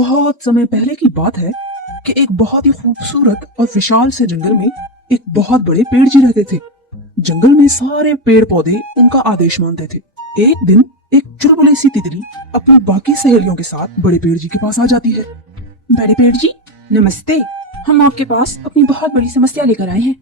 बहुत समय पहले की बात है कि एक बहुत ही खूबसूरत और विशाल से जंगल में एक बहुत बड़े पेड़ जी रहते थे। जंगल में सारे पेड़ पौधे उनका आदेश मानते थे। एक दिन एक चुलबुली सी तितली अपनी बाकी सहेलियों के साथ बड़े पेड़ जी के पास आ जाती है। बड़े पेड़ जी नमस्ते, हम आपके पास अपनी बहुत बड़ी समस्या लेकर आए हैं।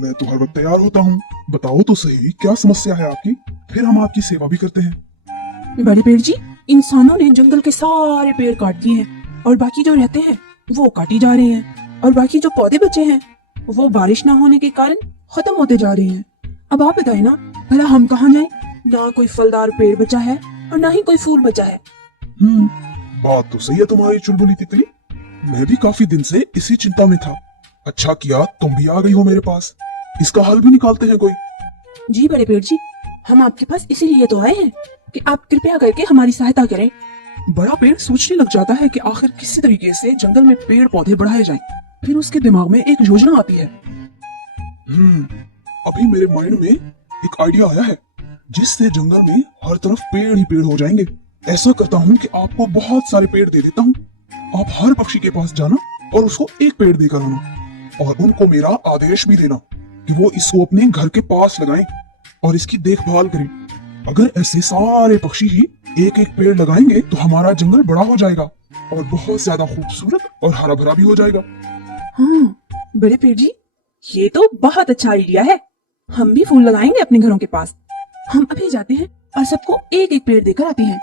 मैं तो हर वक्त तैयार होता हूँ, बताओ तो सही क्या समस्या है आपकी, फिर हम आपकी सेवा भी करते हैं। बड़े पेड़ जी, इंसानों ने जंगल के सारे पेड़ काट दिए हैं और बाकी जो रहते हैं वो काटी जा रहे हैं, और बाकी जो पौधे बचे हैं वो बारिश ना होने के कारण खत्म होते जा रहे हैं। अब आप बताएं ना, भला हम कहाँ जाएं? ना कोई फलदार पेड़ बचा है और ना ही कोई फूल बचा है। बात तो सही है तुम्हारी चुलबुली तितली, मैं भी काफी दिन से इसी चिंता में था। अच्छा किया तुम भी आ गई हो मेरे पास, इसका हल भी निकालते हैं कोई। जी बड़े पेड़ जी, हम आपके पास इसीलिए तो आए हैं कि आप कृपया करके हमारी सहायता करें। बड़ा पेड़ सोचने लग जाता है कि आखिर किसी तरीके से जंगल में पेड़ पौधे बढ़ाए जाएं। फिर उसके दिमाग में एक योजना आती है। अभी मेरे माइंड में एक आइडिया आया है जिससे जंगल में हर तरफ पेड़ ही पेड़ हो जाएंगे। ऐसा करता हूँ कि आपको बहुत सारे पेड़ दे देता हूँ, आप हर पक्षी के पास जाना और उसको एक पेड़ देकर आना, और उनको मेरा आदेश भी देना कि वो इसको अपने घर के पास लगाएं और इसकी देखभाल करें। अगर ऐसे सारे पक्षी ही एक एक पेड़ लगाएंगे तो हमारा जंगल बड़ा हो जाएगा और बहुत ज्यादा खूबसूरत और हरा भरा भी हो जाएगा। हाँ बड़े पेड़ जी, ये तो बहुत अच्छा आइडिया है। हम भी फूल लगाएंगे अपने घरों के पास। हम अभी जाते हैं और सबको एक एक पेड़ देकर आते हैं।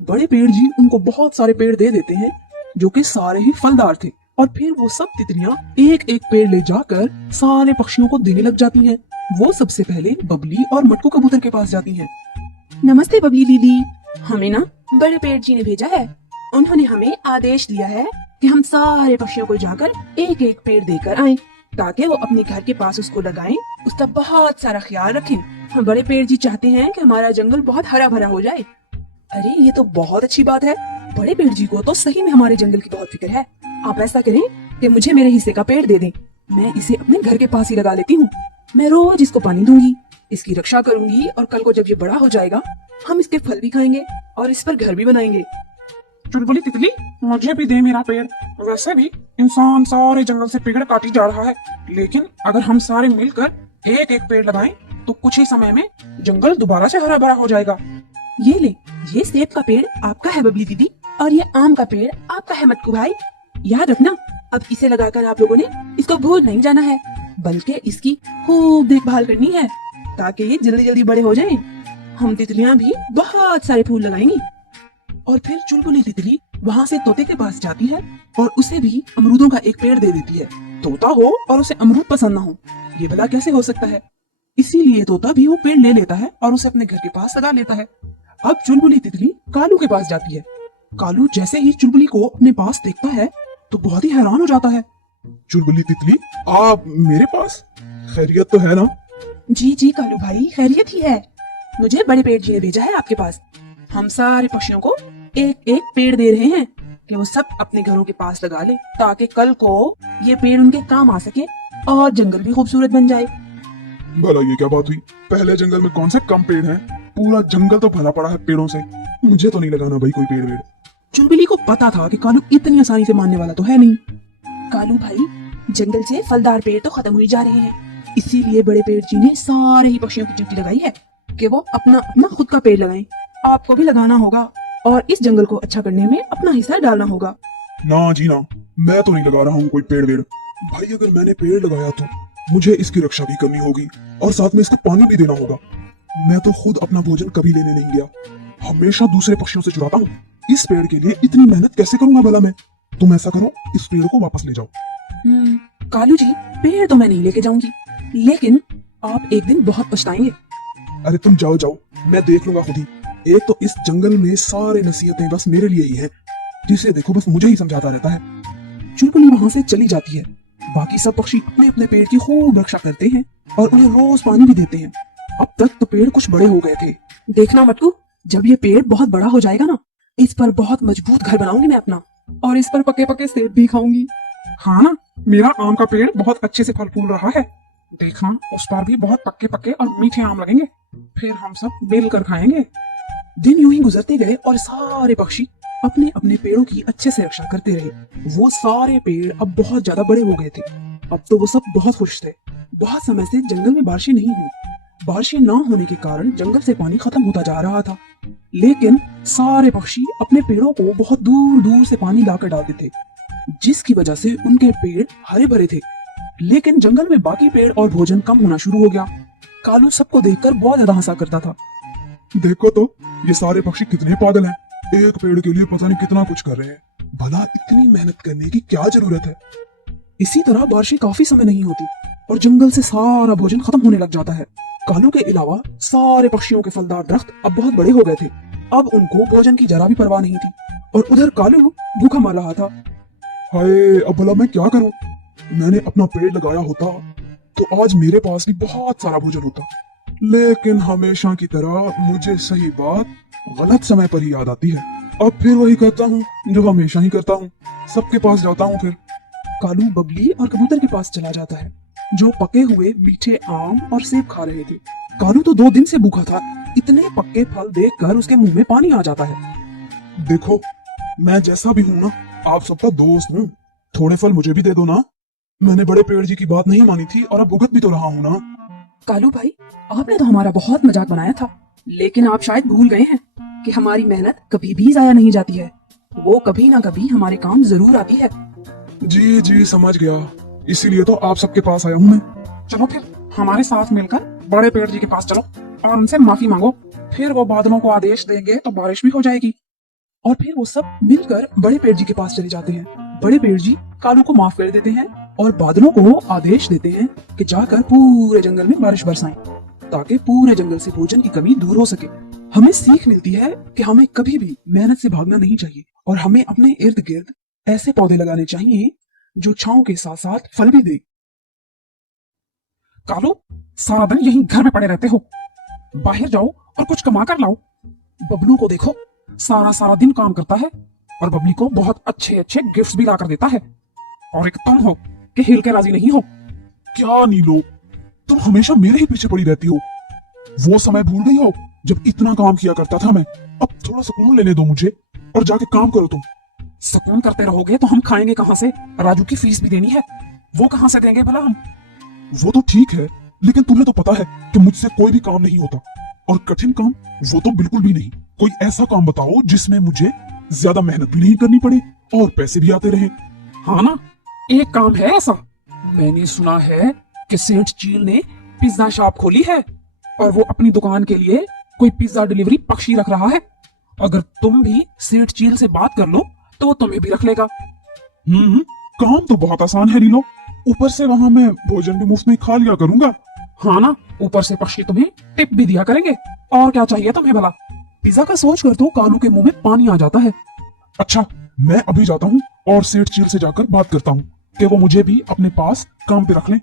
बड़े पेड़ जी उनको बहुत सारे पेड़ दे देते हैं जो कि सारे ही फलदार थे, और फिर वो सब तितलियां एक एक पेड़ ले जाकर सारे पक्षियों को देने लग जाती हैं। वो सबसे पहले बबली और मटकू कबूतर के पास जाती हैं। नमस्ते बबली दीदी, हमें ना बड़े पेड़ जी ने भेजा है। उन्होंने हमें आदेश दिया है कि हम सारे पक्षियों को जाकर एक एक पेड़ देकर आएं, ताकि वो अपने घर के पास उसको लगाएं, उसका बहुत सारा ख्याल रखें। हम बड़े पेड़ जी चाहते हैं कि हमारा जंगल बहुत हरा भरा हो जाए। अरे ये तो बहुत अच्छी बात है, बड़े पेड़ जी को तो सही में हमारे जंगल की बहुत फिक्र है। आप ऐसा करें कि मुझे मेरे हिस्से का पेड़ दे दें, मैं इसे अपने घर के पास ही लगा लेती हूँ। मैं रोज इसको पानी दूंगी, इसकी रक्षा करूंगी, और कल को जब ये बड़ा हो जाएगा हम इसके फल भी खाएंगे और इस पर घर भी बनाएंगे। चुलबुली तितली, मुझे भी दे मेरा पेड़। वैसे भी इंसान सारे जंगल से पेड़ काटी जा रहा है, लेकिन अगर हम सारे मिलकर एक एक पेड़ लगाएं तो कुछ ही समय में जंगल दोबारा से हरा भरा हो जाएगा। ये ले, ये सेब का पेड़ आपका है बबली दीदी, और ये आम का पेड़ आपका है मटकू भाई। याद रखना, अब इसे लगाकर आप लोगों ने इसको भूल नहीं जाना है, बल्कि इसकी खूब देखभाल करनी है ताकि ये जल्दी जल्दी बड़े हो जाएं। हम तितलियां भी बहुत सारे फूल लगाएंगी। और फिर चुलबुली तितली वहाँ से तोते के पास जाती है और उसे भी अमरूदों का एक पेड़ दे देती है। तोता हो और उसे अमरूद पसंद ना हो, ये भला कैसे हो सकता है? इसीलिए तोता भी वो पेड़ ले लेता है और उसे अपने घर के पास लगा लेता है। अब चुलबुली तितली कालू के पास जाती है। कालू जैसे ही चुलबुली को अपने पास देखता है तो बहुत ही हैरान हो जाता है। चुलबुली तितली, आप मेरे पास, खैरियत तो है ना? जी जी कालू भाई, खैरियत ही है। मुझे बड़े पेड़ जी ने भेजा है आपके पास। हम सारे पक्षियों को एक एक पेड़ दे रहे हैं कि वो सब अपने घरों के पास लगा ले, ताकि कल को ये पेड़ उनके काम आ सके और जंगल भी खूबसूरत बन जाए। भला ये क्या बात हुई, पहले जंगल में कौन से कम पेड़ हैं? पूरा जंगल तो भरा पड़ा है पेड़ों से, मुझे तो नहीं लगाना भाई कोई पेड़ वेड़। चुलबुली को पता था कि कालू इतनी आसानी से मानने वाला तो है नहीं। कालू भाई, जंगल से फलदार पेड़ तो खत्म हुई जा रहे हैं, इसीलिए बड़े पेड़ जी ने सारे ही पक्षियों की ड्यूटी लगाई है कि वो अपना अपना खुद का पेड़ लगाएं। आपको भी लगाना होगा और इस जंगल को अच्छा करने में अपना हिस्सा डालना होगा। ना जी ना, मैं तो नहीं लगा रहा हूँ कोई पेड़ वेड़। भाई अगर मैंने पेड़ लगाया तो मुझे इसकी रक्षा भी करनी होगी और साथ में इसको पानी भी देना होगा। मैं तो खुद अपना भोजन कभी लेने नहीं गया, हमेशा दूसरे पक्षियों से चुराता हूँ। इस पेड़ के लिए इतनी मेहनत कैसे करूंगा भला मैं? तुम ऐसा करो, इस पेड़ को वापस ले जाओ। कालू जी, पेड़ तो मैं नहीं लेके जाऊंगी, लेकिन आप एक दिन बहुत पछताएंगे। अरे तुम जाओ जाओ, मैं देख लूंगा खुद ही। एक तो इस जंगल में सारे नसीहतें बस मेरे लिए ही हैं, जिसे देखो बस मुझे ही समझाता रहता है। चुलबुली वहां से चली जाती है। बाकी सब पक्षी अपने अपने पेड़ की खूब रक्षा करते हैं और उन्हें रोज पानी भी देते हैं। अब तक तो पेड़ कुछ बड़े हो गए थे। देखना मटकू, जब ये पेड़ बहुत बड़ा हो जाएगा ना, इस पर बहुत मजबूत घर बनाऊंगी मैं अपना, और इस पर पके पके सेब भी खाऊंगी। हाँ ना, मेरा आम का पेड़ बहुत अच्छे से फल फूल रहा है, देखना उस पर भी बहुत पक्के पक्के और मीठे आम लगेंगे, फिर हम सब मिलकर खाएंगे। दिन यूं ही गुजरते गए और सारे पक्षी अपने अपने पेड़ों की अच्छे से रक्षा करते रहे। वो सारे पेड़ अब बहुत ज्यादा बड़े हो गए थे। अब तो वो सब बहुत खुश थे। बहुत समय से जंगल में बारिशें नहीं हुई। बारिशें ना होने के कारण जंगल से पानी खत्म होता जा रहा था। लेकिन सारे पक्षी अपने पेड़ों को बहुत दूर दूर से पानी लाकर डालते थे, जिसकी वजह से उनके पेड़ हरे भरे थे। लेकिन जंगल में बाकी पेड़ और भोजन कम होना शुरू हो गया। कालू सबको देखकर बहुत ज्यादा हंसा करता था। देखो तो ये सारे पक्षी कितने पागल हैं। एक पेड़ के लिए पता नहीं कितना कुछ कर रहे हैं। भला इतनी मेहनत करने की क्या जरूरत है। इसी तरह बारिशें काफी समय नहीं होती और जंगल से सारा भोजन खत्म होने लग जाता है। कालू के अलावा सारे पक्षियों के फलदार दरख्त अब बहुत बड़े हो गए थे। अब उनको भोजन की जरा भी परवाह नहीं थी और उधर कालू भूखा मर रहा था। हाय, अब भला मैं क्या करूं। मैंने अपना पेड़ लगाया होता तो आज मेरे पास भी बहुत सारा भोजन होता। लेकिन हमेशा की तरह मुझे सही बात गलत समय पर ही याद आती है। अब फिर वही करता हूँ जो हमेशा ही करता हूँ, सबके पास जाता हूँ। फिर कालू बबली और कबूतर के पास चला जाता है, जो पके हुए मीठे आम और सेब खा रहे थे। कालू तो 2 दिन से भूखा था। इतने पक्के फल देखकर उसके मुंह में पानी आ जाता है। देखो, मैं जैसा भी हूँ ना, आप सबका दोस्त हूँ। थोड़े फल मुझे भी दे दो ना। मैंने बड़े पेड़ जी की बात नहीं मानी थी और अब भुगत भी तो रहा हूँ ना। कालू भाई, आपने तो हमारा बहुत मजाक बनाया था, लेकिन आप शायद भूल गए हैं कि हमारी मेहनत कभी भी जाया नहीं जाती है। वो कभी ना कभी हमारे काम जरूर आती है। जी जी, समझ गया। इसीलिए तो आप सबके पास आया हूँ मैं। चलो फिर हमारे साथ मिलकर बड़े पेड़ जी के पास चलो और उनसे माफी मांगो। फिर वो बादलों को आदेश देंगे तो बारिश भी हो जाएगी। और फिर वो सब मिलकर बड़े पेड़ जी के पास चले जाते हैं। बड़े पेड़ जी कालू को माफ कर देते हैं और बादलों को आदेश देते हैं कि जाकर पूरे जंगल में बारिश बरसाएं, ताकि पूरे जंगल से भोजन की कमी दूर हो सके। हमें सीख मिलती है कि हमें कभी भी मेहनत से भागना नहीं चाहिए और हमें अपने इर्द गिर्द ऐसे पौधे लगाने चाहिए जो छांव के साथ साथ फल भी दे। कालू, सारा दिन यहीं घर में पड़े रहते हो। बाहर जाओ और कुछ कमा कर लाओ। बबलू को देखो, सारा सारा दिन काम करता है और बबली को बहुत अच्छे अच्छे गिफ्ट्स भी ला कर देता है। और एक तुम हो कि हिल के राजी नहीं हो। क्या नीलो, तुम हमेशा मेरे ही पीछे पड़ी रहती हो। वो समय भूल गई हो जब इतना काम किया करता था मैं। अब थोड़ा सुकून लेने दो मुझे और जाके काम करो तुम। सुकून करते रहोगे तो हम खाएंगे कहाँ से? राजू की फीस भी देनी है, वो कहाँ से देंगे भला हम? वो तो ठीक है, लेकिन तुम्हें तो पता है कि मुझसे कोई भी काम नहीं होता। और कठिन काम वो तो बिल्कुल भी नहीं। कोई ऐसा काम बताओ जिसमें मुझे ज्यादा मेहनत भी नहीं करनी पड़े और पैसे भी आते रहे। हाँ ना, एक काम है ऐसा। मैंने सुना है कि सेठ चील ने पिज्जा शॉप खोली है और वो अपनी दुकान के लिए कोई पिज्जा डिलीवरी पक्षी रख रहा है। अगर तुम भी सेठ चील से बात कर लो तो वो तुम्हें भी रख लेगा। काम तो बहुत आसान है नीलो। ऊपर से वहां मैं भोजन भी मुफ्त में खा लिया करूंगा। हाँ ना, ऊपर से पक्षी तुम्हें टिप भी दिया करेंगे। और क्या चाहिए तुम्हें भला? पिज्जा का सोच कर तो कालू के मुंह में पानी आ जाता है। अच्छा, मैं अभी जाता हूँ और सेठ चील से जाकर बात करता हूँ कि वो मुझे भी अपने पास काम पे रख लें।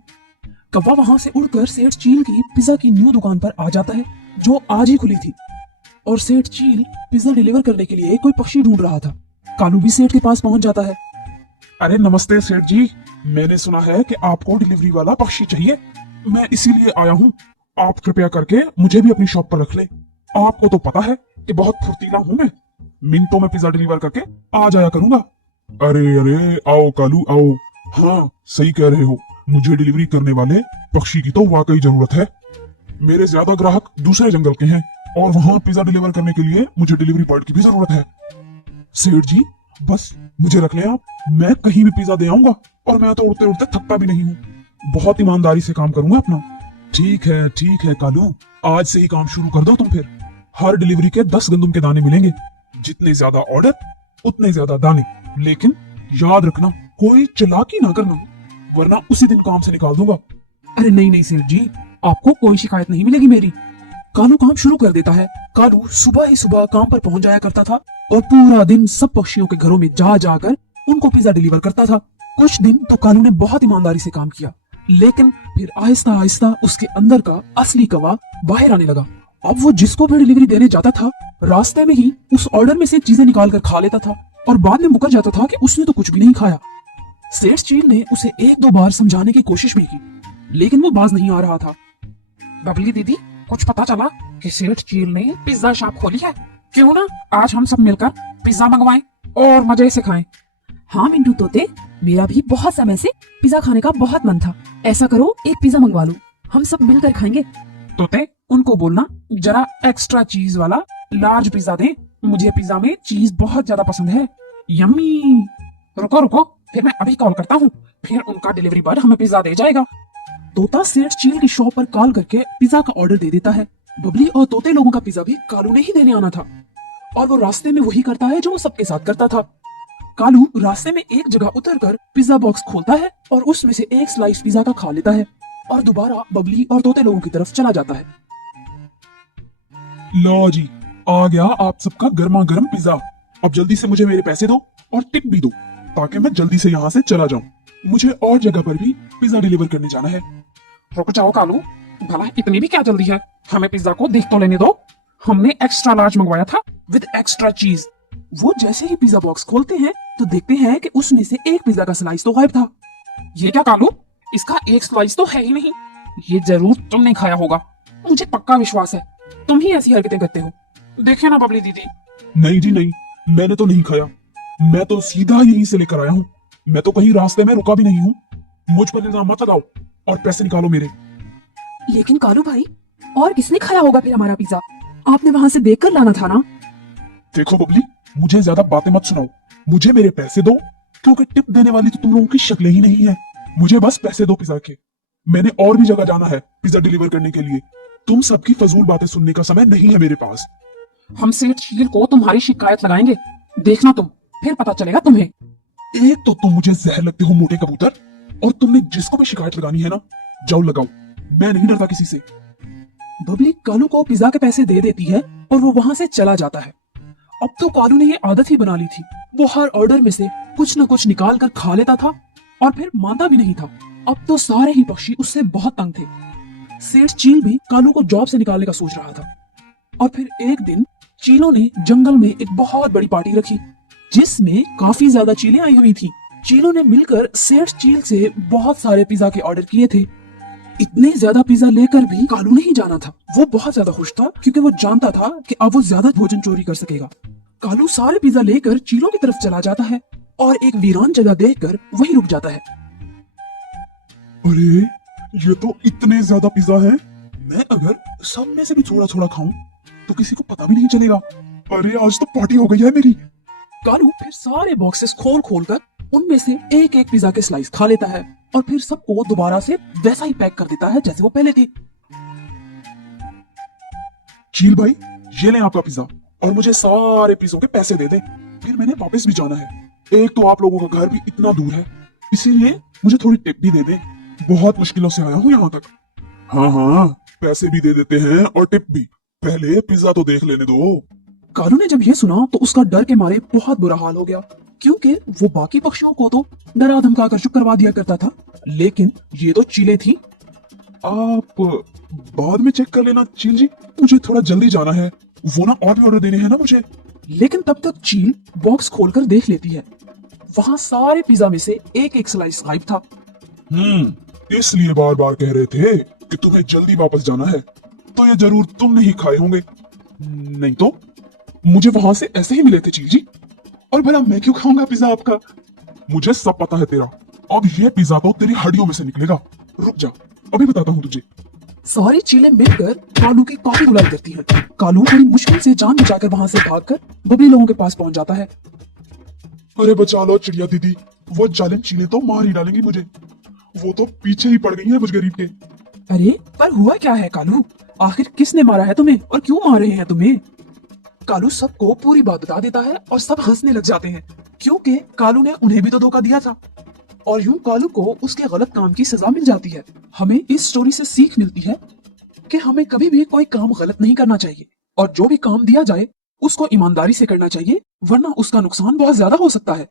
कौवा वहां से उड़कर सेठ चील की पिज्जा की न्यू दुकान पर आ जाता है, जो आज ही खुली थी। और सेठ चील पिज्जा डिलीवर करने के लिए कोई पक्षी ढूंढ रहा था। कालू भी सेठ के पास पहुंच जाता है। अरे नमस्ते सेठ जी, मैंने सुना है कि आपको डिलीवरी वाला पक्षी चाहिए। मैं इसीलिए आया हूँ। आप कृपया करके मुझे भी अपनी शॉप पर रख लें। आपको तो पता है कि बहुत फुर्तीला हूँ मैं। मिनटों में पिज्जा डिलीवर करके आ जाया करूंगा। अरे अरे, आओ कालू आओ। हाँ, सही कह रहे हो। मुझे डिलीवरी करने वाले पक्षी की तो वाकई जरूरत है। मेरे ज्यादा ग्राहक दूसरे जंगल के हैं और वहां पिज्जा डिलीवर करने के लिए मुझे डिलीवरी बॉय की भी जरूरत है। सेठ जी, बस मुझे रख लें आप। मैं कहीं भी पिज्जा दे आऊंगा और मैं तो उड़ते उड़ते थकता भी नहीं हूँ। बहुत ईमानदारी से काम करूंगा अपना। ठीक है कालू, आज से ही काम शुरू कर दो तुम फिर। हर डिलीवरी के 10 गंदुम के दाने मिलेंगे। जितने ज्यादा ऑर्डर उतने ज्यादा दाने। लेकिन याद रखना, कोई चालाकी ना करना, वरना उसी दिन काम से निकाल दूंगा। अरे नहीं नहीं सेठ जी, आपको कोई शिकायत नहीं मिलेगी मेरी। कालू काम शुरू कर देता है। कालू सुबह ही सुबह काम पर पहुंच जाया करता था और पूरा दिन सब पक्षियों के घरों में जा जाकर उनको पिज्जा डिलीवर करता था। कुछ दिन तो कालू ने बहुत ईमानदारी से काम किया, लेकिन फिर आहिस्ता आहिस्ता उसके अंदर का असली कौवा बाहर आने लगा। अब वो जिसको भी डिलीवरी देने जाता था, रास्ते में ही उस ऑर्डर में से चीजें निकाल कर खा लेता था और बाद में मुकर जाता था कि उसने तो कुछ भी नहीं खाया। सेठ चील ने उसे 1-2 बार समझाने की कोशिश भी की, लेकिन वो बाज नहीं आ रहा था। बबली दीदी, कुछ पता चला कि सेठ चील ने पिज्जा शॉप खोली है? क्यों ना आज हम सब मिलकर पिज्जा मंगवाएं और मजे से खाएं। हाँ मिंटू तोते, मेरा भी बहुत समय से पिज्जा खाने का बहुत मन था। ऐसा करो, एक पिज्जा मंगवा लो, हम सब मिलकर खाएंगे। तोते उनको बोलना जरा एक्स्ट्रा चीज वाला लार्ज पिज्जा दें, मुझे पिज्जा में चीज बहुत ज्यादा पसंद है। यम्मी। रुको रुको, फिर मैं अभी कॉल करता हूँ, फिर उनका डिलीवरी बॉय हमें पिज्जा दे जाएगा। तोता सेठ चील की शॉप पर कॉल करके पिज्जा का ऑर्डर दे देता है। बबली और तोते लोगों का पिज्जा भी कालू ने ही देने आना था, और वो रास्ते में वही करता है जो वो सबके साथ करता था। कालू रास्ते में एक जगह उतरकर पिज्जा बॉक्स खोलता है और उसमें से एक स्लाइस पिज्जा का खा लेता है और दोबारा बबली और तोते लोगों की तरफ चला जाता है। लो जी, आ गया आप सबका गर्मा गर्म पिज्जा। अब जल्दी से मुझे मेरे पैसे दो और टिप भी दो, ताकि मैं जल्दी से यहाँ से चला जाऊं। मुझे और जगह पर भी पिज्जा डिलीवर करने जाना है। रुक जाओ कालू, भला इतनी भी क्या जल्दी है, हमें पिज्जा को देख तो लेने दो। हमने एक्स्ट्रा लार्ज मंगवाया था विद एक्स्ट्रा चीज। वो जैसे ही पिज्जा बॉक्स खोलते हैं तो देखते हैं कि उसमें से एक पिज्जा का स्लाइस तो गायब था। ये क्या कालू, इसका एक स्लाइस तो है ही नहीं, ये जरूर तुमने खाया होगा। मुझे पक्का विश्वास है तुम ही ऐसी हरकतें करते हो। देखिए ना बबली दीदी। नहीं जी नहीं, मैंने तो नहीं खाया, मैं तो सीधा यहीं से लेकर आया हूँ। मैं तो कहीं रास्ते में रुका भी नहीं हूँ। मुझ पर इल्जाम मत लगाओ और पैसे निकालो मेरे। लेकिन कालू भाई, और किसने खाया होगा फिर हमारा पिज्जा? आपने वहां से देखकर लाना था ना। देखो बबली, मुझे ज्यादा बातें मत सुनाओ, मुझे मेरे पैसे दो, क्योंकि टिप देने वाली तो तुम लोगों की शक्ल ही नहीं है। मुझे बस पैसे दो पिज्जा के। मैंने और भी जगह जाना है पिज्जा डिलीवर करने के लिए। तुम सबकी फजूल बातें सुनने का समय नहीं है मेरे पास। हम सेठ चील को तुम्हारी शिकायत लगाएंगे, देखना तुम, फिर पता चलेगा तुम्हें। एक तो तुम मुझे जहर लगते हो मोटे कबूतर, और तुमने जिसको भी शिकायत लगानी है ना, जाओ लगाओ, मैं नहीं डरता किसी से। बबली कालू को पिज्जा के पैसे दे देती है और वो वहां से चला जाता है। अब तो कालू ने ये आदत ही बना ली थी, वो हर ऑर्डर में से कुछ न कुछ निकाल कर खा लेता था और फिर मानता भी नहीं था। अब तो सारे ही पक्षी उससे बहुत तंग थे। सेठ चील भी कालू को जॉब से निकालने का सोच रहा था। और फिर एक दिन चीलों ने जंगल में एक बहुत बड़ी पार्टी रखी, जिसमें काफी ज्यादा चीलें आई हुई थी। चीलों ने मिलकर सेठ चील से बहुत सारे पिज्जा के ऑर्डर किए थे। इतने ज्यादा पिज्जा लेकर भी कालू नहीं जाना था। वो बहुत ज्यादा खुश था, क्योंकि वो जानता था कि अब वो ज्यादा भोजन चोरी कर सकेगा। कालू सारे पिज्जा लेकर चीलों की तरफ चला जाता है और एक वीरान जगह देखकर वहीं रुक जाता है। अरे, ये तो इतने ज्यादा पिज्जा है, मैं अगर सब में से भी थोड़ा थोड़ा खाऊं तो किसी को पता भी नहीं चलेगा। अरे आज तो पार्टी हो गई है मेरी। कालू फिर सारे बॉक्सेस खोल खोल कर उनमें से एक एक पिज्जा के स्लाइस खा लेता है और फिर सबको दोबारा से वैसा ही पैक कर देता है जैसे वो पहले थी। चील भाई, ये लें आपका पिज्जा, और मुझे सारे पिज्जों के पैसे दे दे, फिर मैंने वापस भी जाना है। एक तो आप लोगों का घर भी इतना दूर है, इसीलिए मुझे थोड़ी टिप भी दे दे, बहुत मुश्किलों से आया हूँ यहाँ तक। हाँ हाँ, पैसे भी दे देते हैं और टिप भी, पहले पिज्जा तो देख लेने दो। कालू ने जब ये सुना तो उसका डर के मारे बहुत बुरा हाल हो गया, क्योंकि वो बाकी पक्षियों को तो डरा धमका कर चुप करवा दिया करता था, लेकिन ये तो चीलें थी। आप बाद में चेक कर लेना चील जी, मुझे थोड़ा जल्दी जाना है, वो ना और भी ऑर्डर देने हैं ना मुझे। लेकिन तब तक चील बॉक्स खोलकर देख लेती है, वहां सारे पिज्जा में से एक एक स्लाइस गायब था। इसलिए बार बार कह रहे थे कि तुम्हें जल्दी वापस जाना है, तो ये जरूर तुमने ही खाए होंगे, नहीं तो मुझे वहां से ऐसे ही मिले थे चील जी। और भला मैं क्यों खाऊंगा पिज्जा आपका? मुझे सब पता है तेरा, अब ये पिज्जा तो तेरी हड्डियों में से निकलेगा। रुक जा, अभी बताता हूँ तुझे। सारी चीलें मिलकर कालू की काफी धुलाई करती हैं। कालू बड़ी मुश्किल से जान बचाकर वहां से भागकर बबली लोगों के पास पहुंच जाता है। अरे बचा लो चिड़िया दीदी, वो जालिम चीलें तो मार ही डालेंगी मुझे, वो तो पीछे ही पड़ गई है मुझ गरीब के। अरे पर हुआ क्या है कालू, आखिर किसने मारा है तुम्हें और क्यों मार रहे हैं तुम्हें? कालू सबको पूरी बात बता देता है और सब हंसने लग जाते हैं, क्योंकि कालू ने उन्हें भी तो धोखा दिया था। और यूं कालू को उसके गलत काम की सजा मिल जाती है। हमें इस स्टोरी से सीख मिलती है कि हमें कभी भी कोई काम गलत नहीं करना चाहिए, और जो भी काम दिया जाए उसको ईमानदारी से करना चाहिए, वरना उसका नुकसान बहुत ज्यादा हो सकता है।